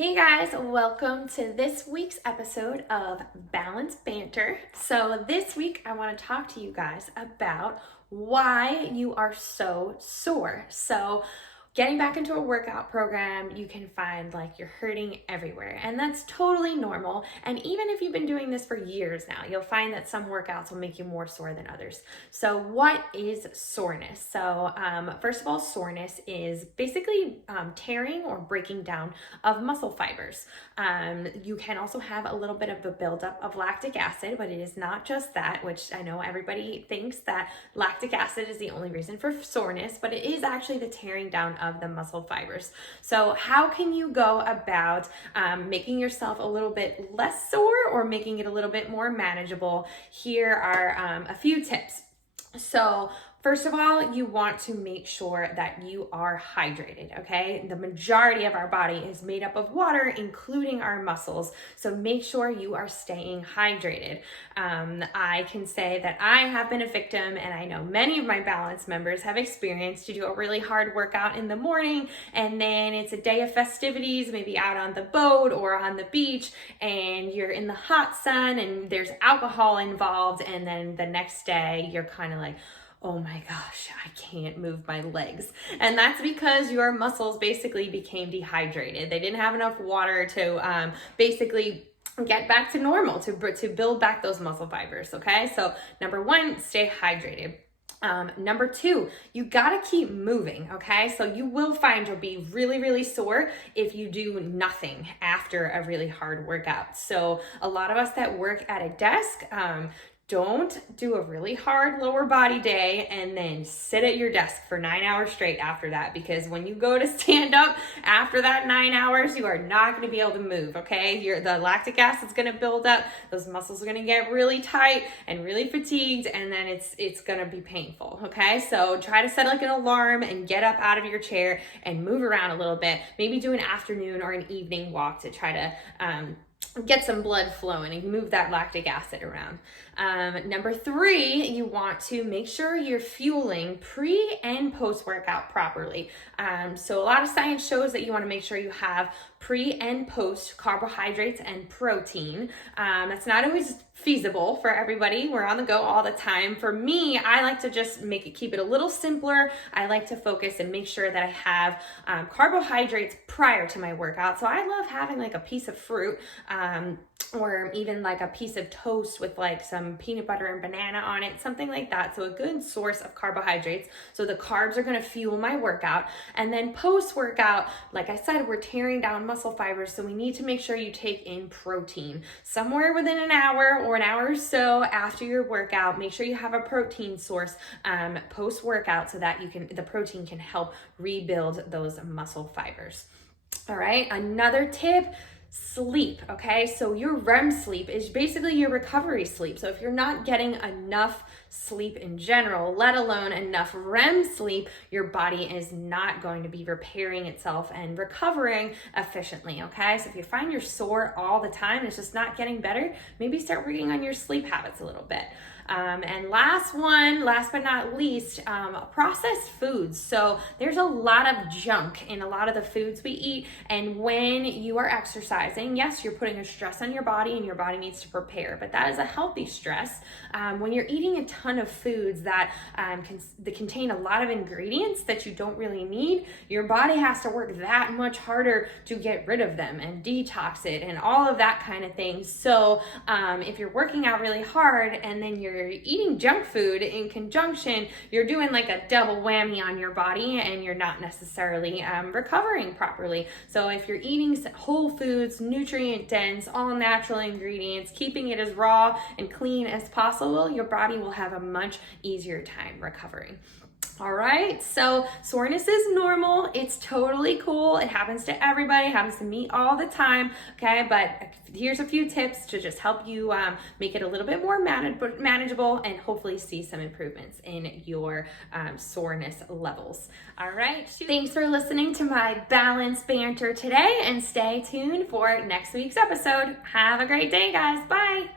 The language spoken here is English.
Hey guys, welcome to this week's episode of Balance Banter. So this week I want to talk to you guys about why you are so sore. So getting back into a workout program, you can find like you're hurting everywhere, and that's totally normal. And even if you've been doing this for years now, you'll find that some workouts will make you more sore than others. So what is soreness? So first of all, soreness is basically tearing or breaking down of muscle fibers. You can also have a little bit of a buildup of lactic acid, but it is not just that, which I know everybody thinks that lactic acid is the only reason for soreness, but it is actually the tearing down of the muscle fibers. So how can you go about making yourself a little bit less sore or making it a little bit more manageable? Here are a few tips. So first of all, you want to make sure that you are hydrated, okay? The majority of our body is made up of water, including our muscles. So make sure you are staying hydrated. I can say that I have been a victim, and I know many of my balance members have experienced to do a really hard workout in the morning, and then it's a day of festivities, maybe out on the boat or on the beach, and you're in the hot sun and there's alcohol involved, and then the next day you're kind of like, oh my gosh, I can't move my legs. And that's because your muscles basically became dehydrated. They didn't have enough water to basically get back to normal, to build back those muscle fibers, okay? So number one, stay hydrated. Number two, you gotta keep moving, okay? So you will find you'll be really, really sore if you do nothing after a really hard workout. So a lot of us that work at a desk, don't do a really hard lower body day and then sit at your desk for 9 hours straight after that, because when you go to stand up after that 9 hours, you are not going to be able to move, okay? The lactic acid's going to build up, those muscles are going to get really tight and really fatigued, and then it's going to be painful, okay? So try to set like an alarm and get up out of your chair and move around a little bit. Maybe do an afternoon or an evening walk to try to get some blood flowing and move that lactic acid around. Number three, you want to make sure you're fueling pre and post workout properly. So a lot of science shows that you want to make sure you have pre and post carbohydrates and protein. That's not always feasible for everybody. We're on the go all the time. For me, I like to just keep it a little simpler. I like to focus and make sure that I have carbohydrates prior to my workout. So I love having like a piece of fruit, or even like a piece of toast with like some peanut butter and banana on it, something like that. So a good source of carbohydrates. So the carbs are going to fuel my workout. And then post workout, like I said, we're tearing down muscle fibers. So we need to make sure you take in protein somewhere within an hour or an hour or so after your workout. Make sure you have a protein source post workout so that the protein can help rebuild those muscle fibers. All right. Another tip, sleep, okay? So your REM sleep is basically your recovery sleep. So if you're not getting enough sleep in general, let alone enough REM sleep, your body is not going to be repairing itself and recovering efficiently, okay? So if you find you're sore all the time, it's just not getting better, maybe start working on your sleep habits a little bit. And last but not least, processed foods. So there's a lot of junk in a lot of the foods we eat. And when you are exercising, yes, you're putting a stress on your body and your body needs to prepare, but that is a healthy stress. When you're eating a ton of foods that contain a lot of ingredients that you don't really need, your body has to work that much harder to get rid of them and detox it and all of that kind of thing. So if you're working out really hard and then you're eating junk food in conjunction, you're doing like a double whammy on your body and you're not necessarily recovering properly. So if you're eating whole foods, nutrient dense, all natural ingredients, keeping it as raw and clean as possible, your body will have a much easier time recovering. All right, so soreness is normal. It's totally cool. It happens to everybody. It happens to me all the time, okay? But here's a few tips to just help you make it a little bit more manageable and hopefully see some improvements in your soreness levels. All right, thanks for listening to my balance banter today, and stay tuned for next week's episode. Have a great day, guys. Bye.